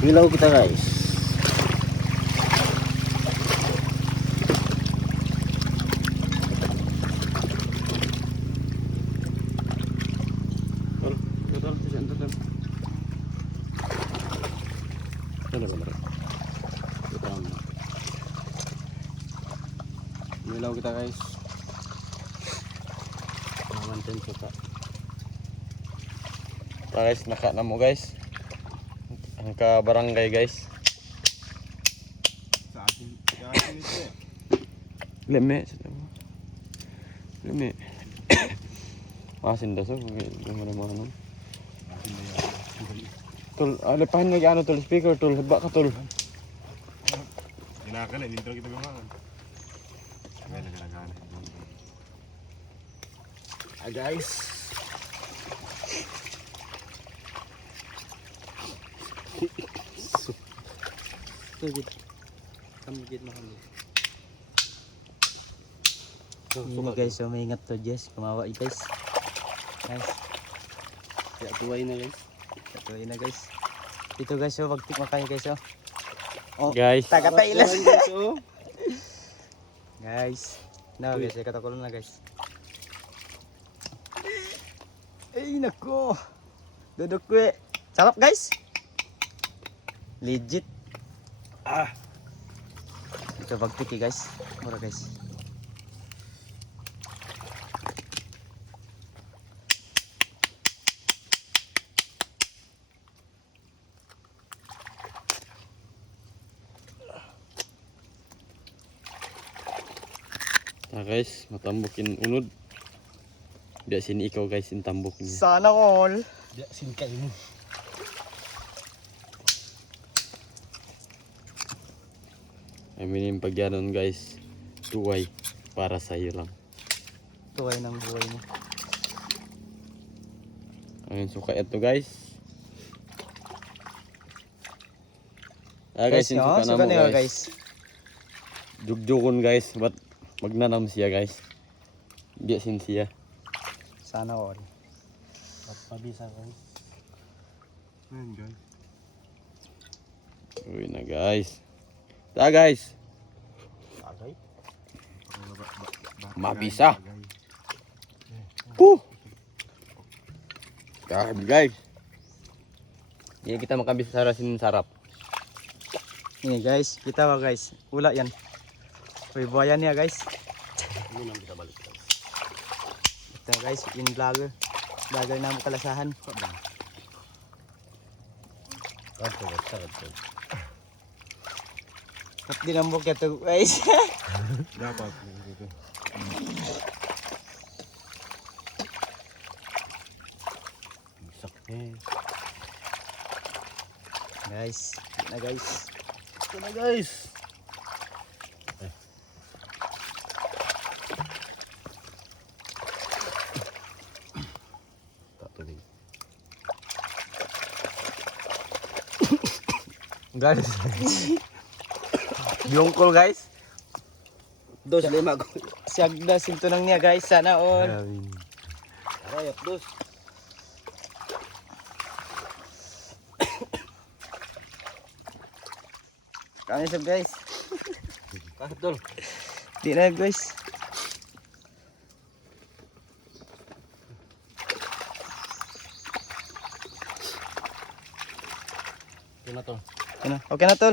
Hilaw kita guys. Total. Hilaw kita guys. Namantin suka. Guys, naka na mo guys. Ang ka-barangay guys. Sa atin ito eh. Leme. Masin daw so, gumana-mana. Tol, lepahan mo ano tol, speaker tol, haba ka tol. Ginakan eh, dito kita gumakan. May nagalagaan. Guys. Tugid. Kamigid mo kami. Ini guys, so may ingat to Jess, kumawa guys. Guys, Ya tuway na guys. katuloy na guys. Ito guys, so magtikma kayo guys, oh. Oh, guys. Taga-tailas. Oh. Guys, no guys, katakulo na guys. Ay nako. Duduk kue. Sarap guys. Legit. Ito pagtiki guys. Mura guys. Nah guys, matambukin unod. Dia sini ikaw guys, intambok niya. Sana all. Dia sini kayo mo. Aminin pag ganon guys, tuway para sa iyo lang. Tuway ng buhay mo. Ayun, suka ito guys. Guys, yung suka na mo niyo, guys. Dugjukon guys, ba't magnanam siya guys. Dia sin siya. Sana all. Pabisa guys. Ayan guys. Uy na guys. Ta guys. Bagay. Mabisa. Grabe guys. Hindi kita makabisa sa rasin sarap. Ini guys, kita wa guys. Ula yan. Uy, buhayan niya guys. Ano nang bisa balik guys. Ito guys, in vlogger. Vlogger na mo kalasahan. At dinambok ito guys. Dapat dito. Sakit. Guys, na guys. Ito na guys. Guys. Biyongkol guys. Dos lima ko. Siagda sintunang niya guys. Sana all. Arayap dos. Kami sab guys. Kasdol. Di na guys. Ito na to. Okay na tol.